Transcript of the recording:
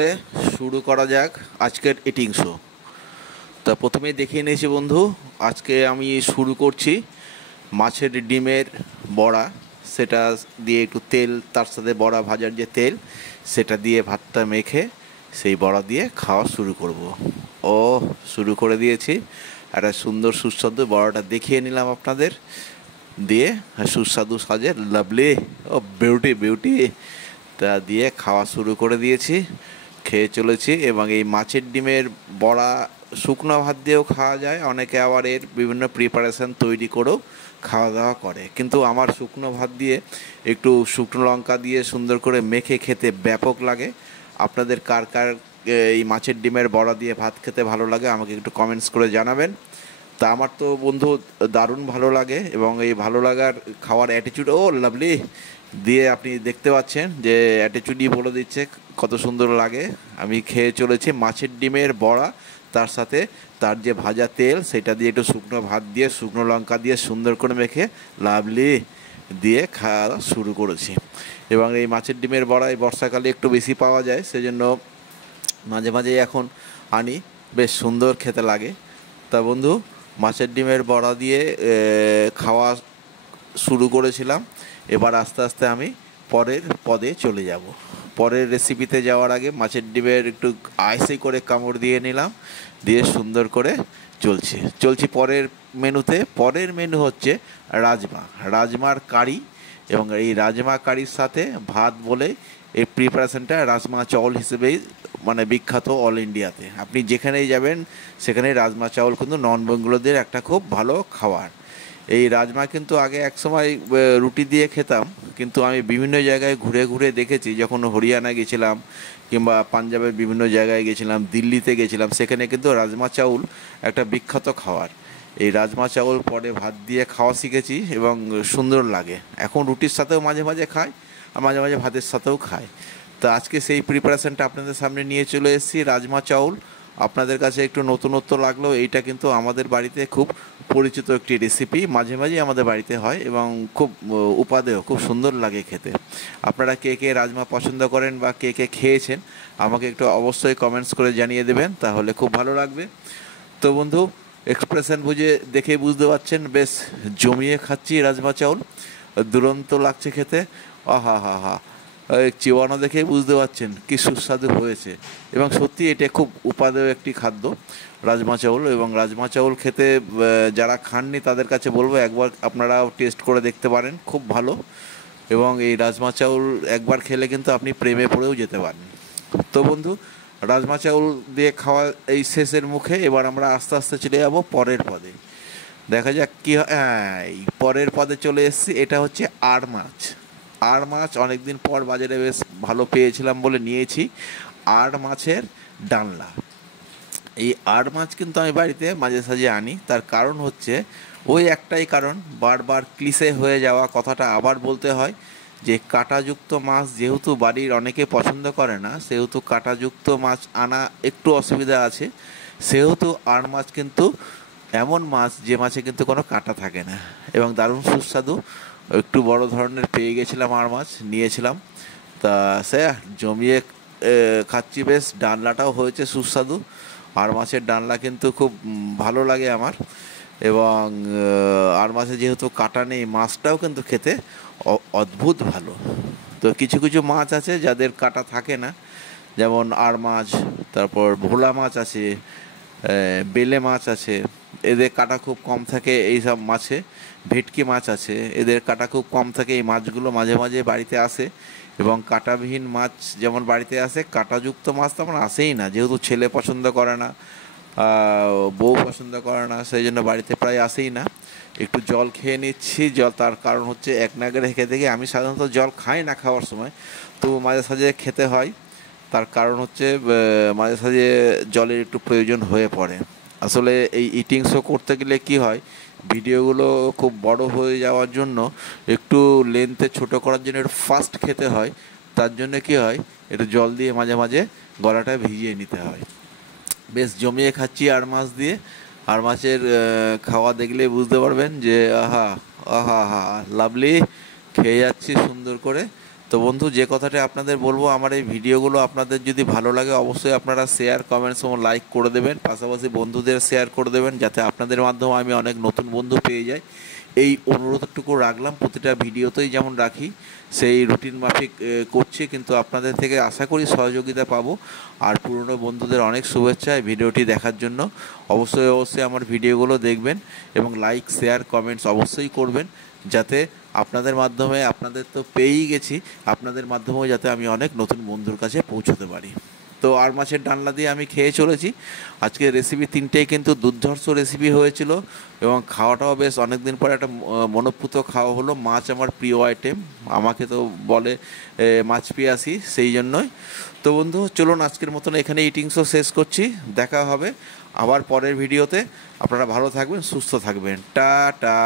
তাহলে শুরু করা যাক আজকের ইটিং শো। তা প্রথমেই দেখিয়ে নিয়েছি বন্ধু, আজকে আমি শুরু করছি মাছের ডিমের বড়া। সেটা দিয়ে একটু তেল, তার সাথে বড়া ভাজার যে তেল, সেটা দিয়ে ভাতটা মেখে সেই বড়া দিয়ে খাওয়া শুরু করব। ও শুরু করে দিয়েছি। একটা সুন্দর সুস্বাদু বড়াটা দেখিয়ে নিলাম আপনাদের, দিয়ে সুস্বাদু সাজে লাভলি, ও বিউটি বিউটি, তা দিয়ে খাওয়া শুরু করে দিয়েছি, খেয়ে চলেছি। এবং এই মাছের ডিমের বড়া শুকনো ভাত দিয়েও খাওয়া যায়, অনেকে আবার এর বিভিন্ন প্রিপারেশান তৈরি করেও খাওয়া দাওয়া করে, কিন্তু আমার শুকনো ভাত দিয়ে একটু শুকনো লঙ্কা দিয়ে সুন্দর করে মেখে খেতে ব্যাপক লাগে। আপনাদের কার কার এই মাছের ডিমের বড়া দিয়ে ভাত খেতে ভালো লাগে আমাকে একটু কমেন্টস করে জানাবেন। তা আমার তো বন্ধু দারুণ ভালো লাগে, এবং এই ভালো লাগার খাওয়ার অ্যাটিটিউড, ও লাভলি, দিয়ে আপনি দেখতে পাচ্ছেন যে অ্যাটিটিউডই বলে দিচ্ছে কত সুন্দর লাগে। আমি খেয়ে চলেছি মাছের ডিমের বড়া, তার সাথে তার যে ভাজা তেল, সেটা দিয়ে একটু শুকনো ভাত দিয়ে শুকনো লঙ্কা দিয়ে সুন্দর করে মেখে লাভলি দিয়ে খাওয়া শুরু করেছি। এবং এই মাছের ডিমের বড়া এই বর্ষাকালে একটু বেশি পাওয়া যায়, সেজন্য মাঝে মাঝেই এখন আনি, বেশ সুন্দর খেতে লাগে। তা বন্ধু, মাছের ডিমের বড়া দিয়ে খাওয়া শুরু করেছিলাম। এবার আস্তে আস্তে আমি পরের পদে চলে যাব। পরের রেসিপিতে যাওয়ার আগে মাছের ডিমের একটু আইসে করে কামড় দিয়ে নিলাম, দিয়ে সুন্দর করে চলছি পরের মেনুতে। পরের মেনু হচ্ছে রাজমার কারি, এবং এই রাজমা কারির সাথে ভাত বলে এই প্রিপারেশনটা রাজমা চাউল হিসেবেই মানে বিখ্যাত অল ইন্ডিয়াতে। আপনি যেখানেই যাবেন সেখানেই রাজমা চাউল কিন্তু নন বেঙ্গলদের একটা খুব ভালো খাবার। এই রাজমা কিন্তু আগে এক সময় রুটি দিয়ে খেতাম, কিন্তু আমি বিভিন্ন জায়গায় ঘুরে ঘুরে দেখেছি, যখন হরিয়ানা গেছিলাম কিংবা পাঞ্জাবের বিভিন্ন জায়গায় গেছিলাম, দিল্লিতে গেছিলাম, সেখানে কিন্তু রাজমা চাউল একটা বিখ্যাত খাবার। এই রাজমা চাউল পরে ভাত দিয়ে খাওয়া শিখেছি এবং সুন্দর লাগে। এখন রুটির সাথেও মাঝে মাঝে খাই, আর মাঝে মাঝে ভাতের সাথেও খাই। তো আজকে সেই প্রিপারেশনটা আপনাদের সামনে নিয়ে চলে এসেছি। রাজমা চাউল আপনাদের কাছে একটু নতুনত্ব লাগলেও এইটা কিন্তু আমাদের বাড়িতে খুব পরিচিত একটি রেসিপি, মাঝে মাঝেই আমাদের বাড়িতে হয় এবং খুব উপাদেয়, খুব সুন্দর লাগে খেতে। আপনারা কে কে রাজমা পছন্দ করেন বা কে কে খেয়েছেন আমাকে একটু অবশ্যই কমেন্টস করে জানিয়ে দেবেন, তাহলে খুব ভালো লাগবে। তো বন্ধু, এক্সপ্রেশন দেখে বুঝতে পারছেন বেশ জমিয়ে খাচ্ছি রাজমা চাউল, দুরন্ত লাগছে খেতে। আহা হা হা, চিবানো দেখেই বুঝতে পারছেন কি সুস্বাদু হয়েছে। এবং সত্যি এটা খুব উপাদেয় একটি খাদ্য রাজমা চাউল। এবং রাজমা চাউল খেতে যারা খাননি তাদের কাছে বলবো একবার আপনারাও টেস্ট করে দেখতে পারেন, খুব ভালো। এবং এই রাজমা চাউল একবার খেলে কিন্তু আপনি প্রেমে পড়েও যেতে পারেন। তো বন্ধু, রাজমা চাউল দিয়ে খাওয়া এই শেষের মুখে, এবার আমরা আস্তে আস্তে চলে যাব পরের পদে। দেখা যাক কী হয়। হ্যাঁ, এই পরের পদে চলে এসেছি। এটা হচ্ছে আড় মাছ অনেকদিন পর বাজারে বেশ ভালো পেয়েছিলাম বলে নিয়েছি। আড় মাছের ডালনা। এই আড় মাছ কিন্তু আমি বাড়িতে মাঝে সাঝে আনি, তার কারণ হচ্ছে ওই একটাই কারণ, বারবার ক্লিশে হয়ে যাওয়া কথাটা আবার বলতে হয় যে কাঁটাযুক্ত মাছ যেহেতু বাড়ির অনেকে পছন্দ করে না, সেহেতু কাঁটাযুক্ত মাছ আনা একটু অসুবিধা আছে। সেহেতু আড় মাছ কিন্তু এমন মাছ যে মাছে কিন্তু কোনো কাঁটা থাকে না, এবং দারুণ সুস্বাদু। একটু বড় ধরনের পেয়ে গেছিলাম, আড় মাছ নিয়েছিলাম। তা সে জমিয়ে খাচ্ছি, বেশ ডালনাটাও হয়েছে সুস্বাদু। আড় মাছের ডালনা কিন্তু খুব ভালো লাগে আমার। এবং আড় মাছে যেহেতু কাঁটা নেই, মাছটাও কিন্তু খেতে অদ্ভুত ভালো। তো কিছু কিছু মাছ আছে যাদের কাঁটা থাকে না, যেমন আড় মাছ, তারপর ভোলা মাছ আছে, বেলে মাছ আছে, এদের কাঁটা খুব কম থাকে। এই সব মাছে ভেটকি মাছ আছে, এদের কাঁটা খুব কম থাকে। এই মাছগুলো মাঝে মাঝে বাড়িতে আসে, এবং কাঁটাবিহীন মাছ যেমন বাড়িতে আসে, কাঁটাযুক্ত মাছ তেমন আসেই না, যেহেতু ছেলে পছন্দ করে না, বউ পছন্দ করে না, সেই জন্য বাড়িতে প্রায় আসেই না। একটু জল খেয়ে নিচ্ছি। তার কারণ হচ্ছে এক নাগারে রেখে থেকে আমি সাধারণত জল খাই না খাওয়ার সময়, তো মাঝে সাঝে খেতে হয়। তার কারণ হচ্ছে মাঝে সাঝে জলের একটু প্রয়োজন হয়ে পড়ে। আসলে এই ইটিং শো করতে গেলে কি হয়, ভিডিওগুলো খুব বড় হয়ে যাওয়ার জন্য, একটু লেন্থে ছোট করার জন্য একটু ফাস্ট খেতে হয়। তার জন্য কি হয়, একটু জল দিয়ে মাঝে মাঝে গলাটা ভিজিয়ে নিতে হয়। বেশ জমিয়ে খাচ্ছি আড় মাছ দিয়ে। আড় মাছের খাওয়া দেখলে বুঝতে পারবেন যে আহা আহা হা লাভলি, খেয়ে যাচ্ছি সুন্দর করে। তো বন্ধু, যে কথাটা আপনাদের বলবো, আমার এই ভিডিওগুলো আপনাদের যদি ভালো লাগে অবশ্যই আপনারা শেয়ার, কমেন্টস এবং লাইক করে দেবেন, পাশাপাশি বন্ধুদের শেয়ার করে দেবেন, যাতে আপনাদের মাধ্যমে আমি অনেক নতুন বন্ধু পেয়ে যাই। এই অনুরোধটুকু রাখলাম, প্রতিটা ভিডিওতেই যেমন রাখি সেই রুটিন মাফিক করছি, কিন্তু আপনাদের থেকে আশা করি সহযোগিতা পাবো। আর পুরনো বন্ধুদের অনেক শুভেচ্ছা এই ভিডিওটি দেখার জন্য। অবশ্যই অবশ্যই আমার ভিডিওগুলো দেখবেন এবং লাইক, শেয়ার, কমেন্টস অবশ্যই করবেন, যাতে আপনাদের মাধ্যমে, আপনাদের তো পেয়েই গেছি, আপনাদের মাধ্যমেও যাতে আমি অনেক নতুন বন্ধুর কাছে পৌঁছতে পারি। তো আর মাছের ডালনা দিয়ে আমি খেয়ে চলেছি। আজকে রেসিপি তিনটেই কিন্তু দুর্ধর্ষ রেসিপি হয়েছিল এবং খাওয়াটাও বেশ অনেক দিন পরে একটা মনোপ্রুত খাওয়া হলো। মাছ আমার প্রিয় আইটেম, আমাকে তো বলে মাছ পিয়াসি, সেই জন্যই। তো বন্ধু, চলুন আজকের মতন এখানে ইটিং শো শেষ করছি। দেখা হবে আবার পরের ভিডিওতে। আপনারা ভালো থাকবেন, সুস্থ থাকবেন। টাটা।